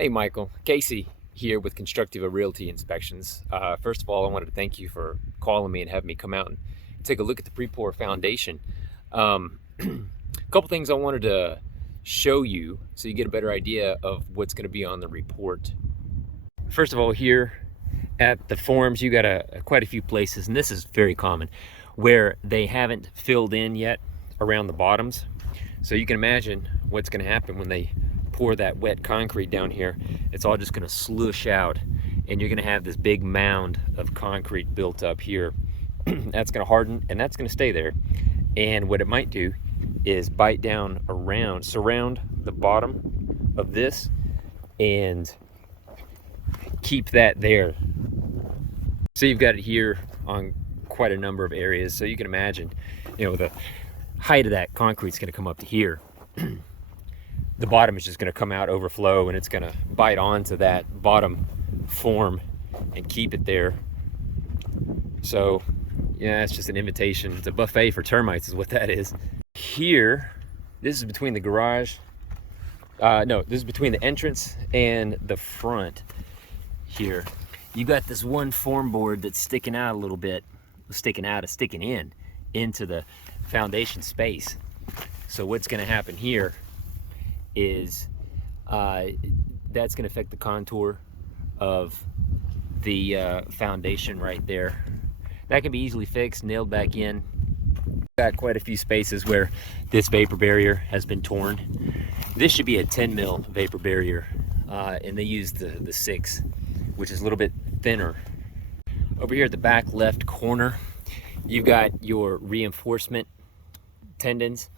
Hey Michael, Casey here with Constructiva Realty Inspections. First of all, I wanted to thank you for calling me and having me come out and take a look at the pre-pour foundation. A couple things I wanted to show you so you get a better idea of what's going to be on the report. First of all, here at the forms, you got quite a few places, and this is very common, where they haven't filled in yet around the bottoms. So you can imagine what's going to happen when they pour that wet concrete down here. It's all just going to slush out, and you're going to have this big mound of concrete built up here. That's going to harden, and that's going to stay there. And what it might do is bite down around, surround the bottom of this, and keep that there. So you've got it here on quite a number of areas. So you can imagine, the height of that concrete is going to come up to here. The bottom is just going to come out, overflow, and it's going to bite onto that bottom form and keep it there. So yeah, it's just an invitation. It's a buffet for termites is what that is. Here, this is between the garage. No, this is between the entrance and the front here. You got this one form board that's sticking out a little bit, sticking in into the foundation space. So what's going to happen here is that's going to affect the contour of the foundation right there. That can be easily fixed, nailed back in. Got quite a few spaces where this vapor barrier has been torn. This should be a 10 mil vapor barrier, and they use the 6, which is a little bit thinner. Over here at the back left corner, you've got your reinforcement tendons.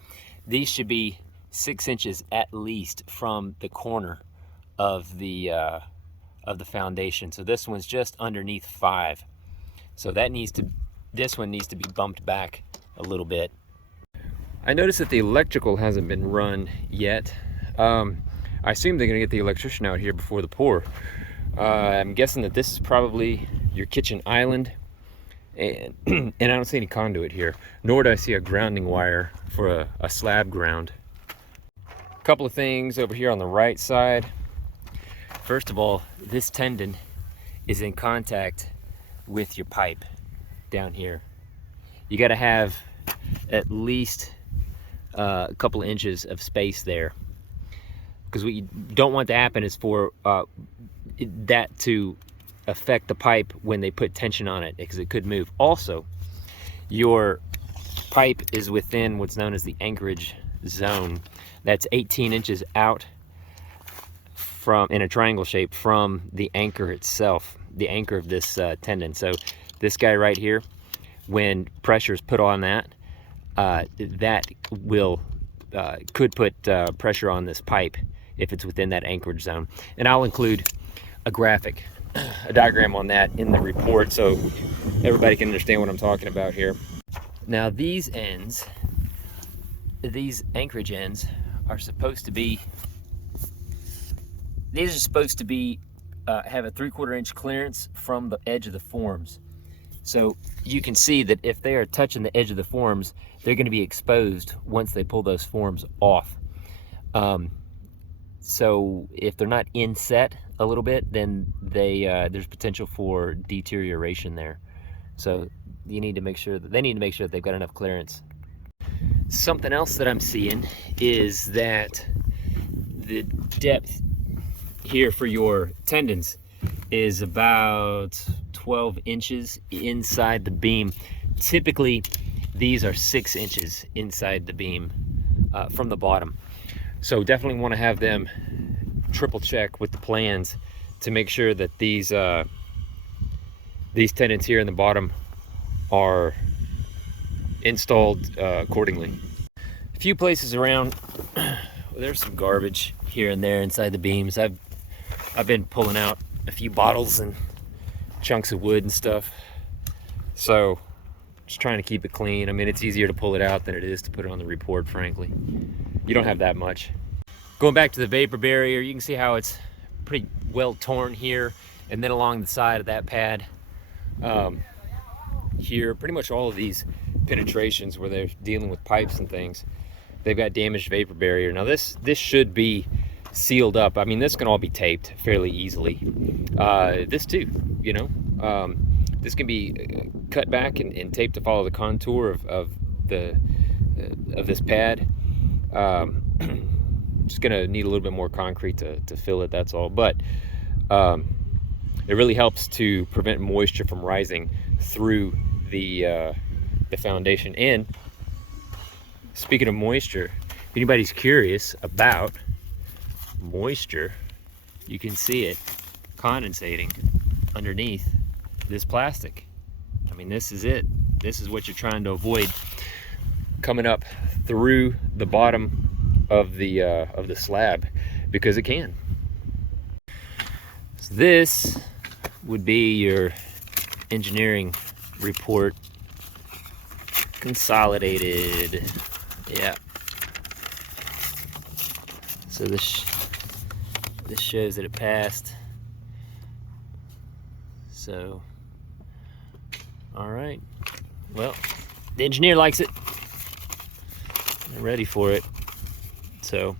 These should be 6 inches at least from the corner of the foundation. So this one's just underneath 5. So this one needs to be bumped back a little bit. I noticed that the electrical hasn't been run yet. I assume they're gonna get the electrician out here before the pour. I'm guessing that this is probably your kitchen island, and I don't see any conduit here, nor do I see a grounding wire for a slab ground. A couple of things over here on the right side. First of all, this tendon is in contact with your pipe down here. You got to have at least a couple of inches of space there, because what you don't want to happen is for that to affect the pipe when they put tension on it, because it could move. Also, your pipe is within what's known as the anchorage zone. That's 18 inches out from, in a triangle shape, from the anchor itself, the anchor of this tendon. So this guy right here, when pressure is put on that, that will could put pressure on this pipe if it's within that anchorage zone. And I'll include a graphic, a diagram on that in the report, so everybody can understand what I'm talking about here. Now these ends, these anchorage ends, are supposed to be, have a 3/4 inch clearance from the edge of the forms. So you can see that if they are touching the edge of the forms, they're going to be exposed once they pull those forms off. So if they're not inset a little bit, then there's potential for deterioration there. So they need to make sure that they've got enough clearance. Something else that I'm seeing is that the depth here for your tendons is about 12 inches inside the beam. Typically, these are 6 inches inside the beam from the bottom. So definitely want to have them triple check with the plans to make sure that these tendons here in the bottom are installed accordingly. A few places around, there's some garbage here and there inside the beams. I've been pulling out a few bottles and chunks of wood and stuff, so just trying to keep it clean. I mean, it's easier to pull it out than it is to put it on the report, frankly. You don't have that much. Going back to the vapor barrier, you can see how it's pretty well torn here, and then along the side of that pad here, pretty much all of these penetrations where they're dealing with pipes and things, they've got damaged vapor barrier. Now this should be sealed up. I mean, this can all be taped fairly easily. This too, you know. This can be cut back and taped to follow the contour of this pad. Just gonna need a little bit more concrete to fill it, that's all. But it really helps to prevent moisture from rising through the foundation. And speaking of moisture, if anybody's curious about moisture, you can see it condensating underneath this plastic. I mean, this is it. This is what you're trying to avoid coming up through the bottom of the slab, because it can. So this would be your engineering report consolidated. Yeah. So this shows that it passed. So, all right. Well, the engineer likes it. They're ready for it. So,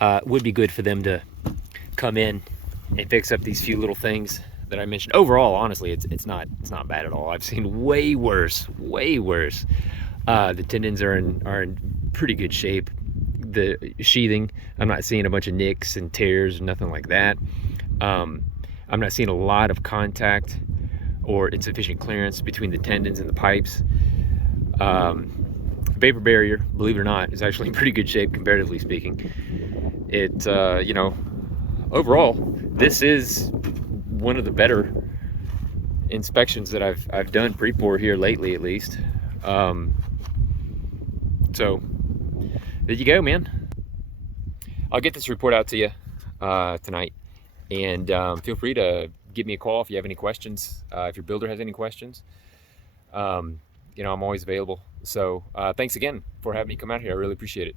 it would be good for them to come in and fix up these few little things that I mentioned. Overall, honestly, it's not bad at all. I've seen way worse, way worse. The tendons are in pretty good shape. The sheathing, I'm not seeing a bunch of nicks and tears, nothing like that. I'm not seeing a lot of contact or insufficient clearance between the tendons and the pipes. Vapor barrier, believe it or not, is actually in pretty good shape, comparatively speaking. It, you know, overall, this is one of the better inspections that I've done pre-pour here lately, at least. So there you go, man. I'll get this report out to you tonight, and feel free to give me a call if you have any questions. If your builder has any questions, you know, I'm always available. So thanks again for having me come out here. I really appreciate it.